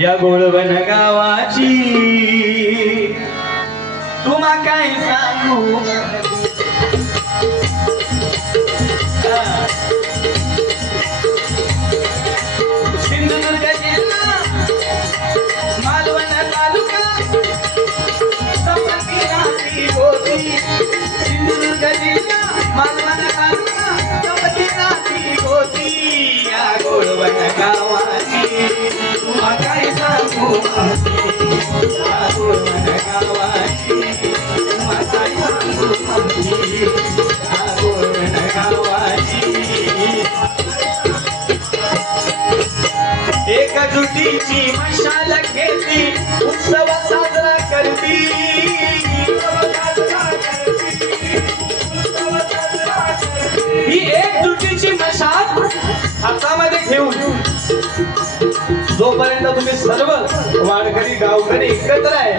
या गोळवण गावाची तुम्हा काय सांगू सिंधुदुर्ग जिल्हा मालवण तालुका सपती रात्री होती सिंधुदुर्ग जिल्हा मालवण तालुका सपती रात्री होती या गोळवण गावाची तुम्हा काय सांगू या गोळवण गावाची तुम्हा काय सांगू या गोळवण गावाची एकजुटीची मशाल घेती उत्सव साजरा करती ही एकजुटीची मशाल हातामध्ये घेऊन जोपर्यंत तुम्ही सर्व वारकरी गावकरी एकत्र आहे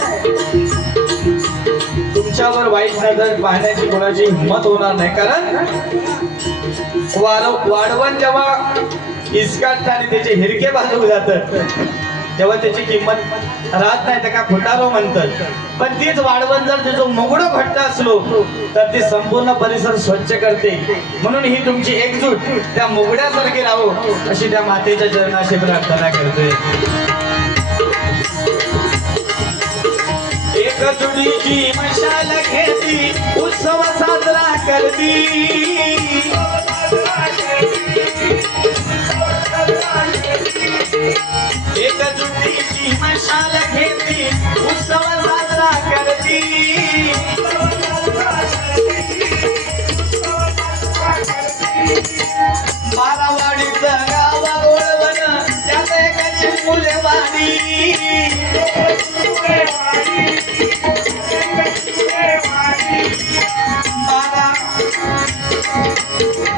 तुमच्यावर वाईट नजर पाहण्याची कोणाची हिंमत होणार नाही कारण वाढवण जेव्हा इसकाट आणि त्याचे हिरके बाजू जातात तेव्हा त्याची किंमत राहत नाही तर का फुटारो म्हणतात पण तीच वाढवण जर त्याचं मुगडं घट्ट असलो तर ती संपूर्ण परिसर स्वच्छ करते म्हणून ही तुमची एकजूट त्या मुगड्यासारखी राहो अशी त्या मातेच्या चरणाशी प्रार्थना करते एकजुटीची मशाल घेती उत्सव साजरा करती एकजुटीची मशाल घेती उत्सव साजरा करती बारावाडीचं गाव गोळवण त्यात एकाची मुलेवाडी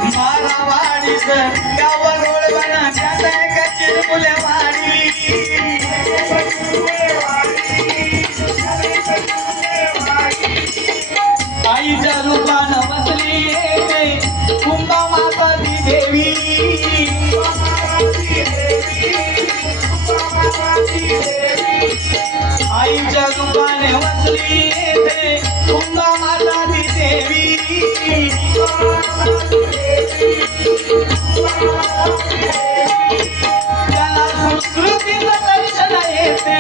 बारावाडीचं गाव गोळवण त्यात एकाची मुलेवाडी आईच्या रूपानं बसली येते कुंभा माता ती देवी आईच्या रूपाने बसली येते कुंभा माता ती देवी त्याला संस्कृतीचं दर्शन येते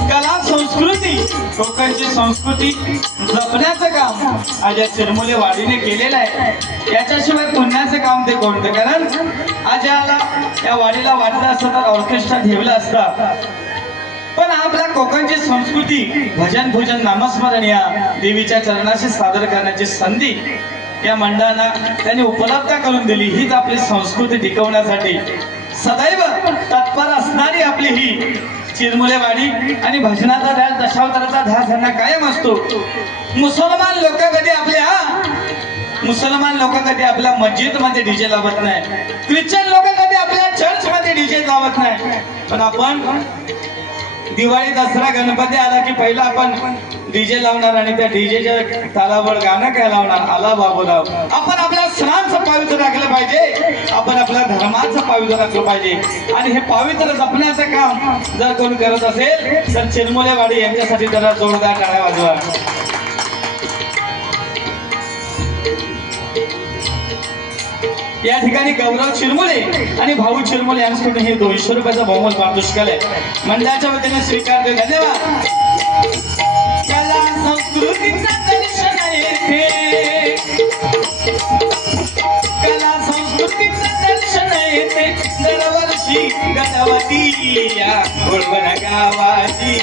कला संस्कृती कोकणची संस्कृती जपण्याचं काम आज या चिरमुले वाडीने केलेलं आहे याच्याशिवाय पुण्याचं काम ते कोणतं कारण आज या वाडीला वाटलं असतं तर ऑर्केस्ट्रा ठेवला असता पण आपल्या कोकणची संस्कृती भजन भोजन नामस्मरण या देवीच्या चरणाशी सादर करण्याची संधी या मंडळांना त्यांनी उपलब्ध करून दिली हीच आपली संस्कृती टिकवण्यासाठी सदैव तत्पर असणारी आपली ही चिरमुलेवाडी आणि भजनाचा ध्यास दशावताराचा ध्यास यांना कायम असतो मुसलमान लोक कधी आपल्या मस्जिद मध्ये डीजे लावत नाही ख्रिश्चन लोक कधी आपल्या चर्च मध्ये डीजे लावत नाही पण आपण दिवाळी दसरा गणपती आला की पहिला आपण डीजे लावणार आणि त्या डीजेच्या तालावर गाणं काय लावणार आला बाबूराव आपण आपल्या सणांचं पावित्र्य राखलं पाहिजे आपण आपल्या धर्माचं पावित्र्य राखलं पाहिजे आणि हे पावित्र्य जपण्याचं काम जर कोण करत असेल तर चिरमुलेवाडी यांच्यासाठी जरा जोरदार टाळ्या वाजवा या ठिकाणी गौरव चिरमुले आणि भाऊ चिरमुले यांच्याकडून हे 200 रुपयाचा बहुमत पारितोषिक आहे मंडळाच्या वतीने स्वीकारते धन्यवाद कला संस्कृतीचं दर्शन येते कला संस्कृतीचं दर्शन येते दरवर्षी गणपती या गोळवण गावाची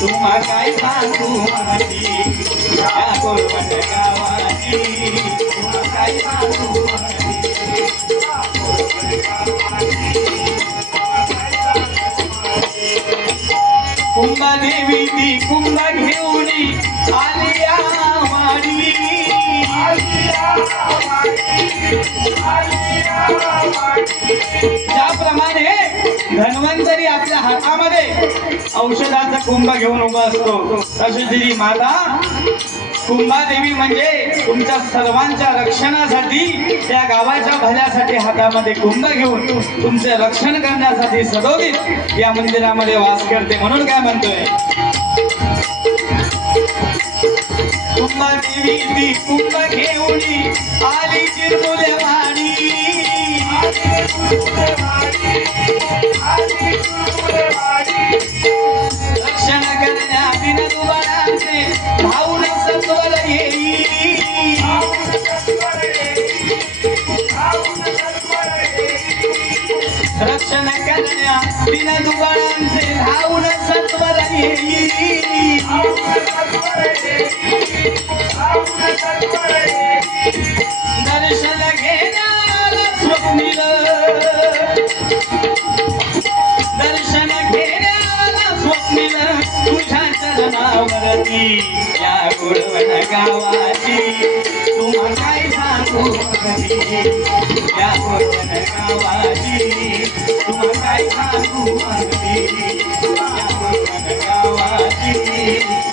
तुम्हा काय सांगू या गोळवण गावाची तुम्हा काय सांगू कुंभा देवी ती कुंभा घेऊन आलिया वाडी ज्याप्रमाणे धन्वंतरी आपल्या हातामध्ये औषधाचा कुंभ घेऊन उभा असतो तशी माता कुंभादेवी म्हणजे तुमच्या सर्वांच्या रक्षणासाठी या गावाच्या भल्यासाठी हातामध्ये कुंभ घेऊन तुमचे रक्षण करण्यासाठी सदोदित या मंदिरामध्ये वास करते म्हणून काय म्हणतोय कुंभा देवी ती कुंभ घेऊन आली चिरमुले वाणी रक्षण करण्या बिन दुबाराचे भाऊन सत्वर येई रक्षण करण्या बिन दुबारांचे भाऊन सत्वर येई दर्शन घेण्याला स्वप्नील दर्शन घेण्याला स्वप्नील तुझ्या चरणावरती या गुळवण गावाची तुम्हा काय सांगू अगदी या गुळवण गावाची तुम्हा काय सांगू अगदी या गुळवण गावाची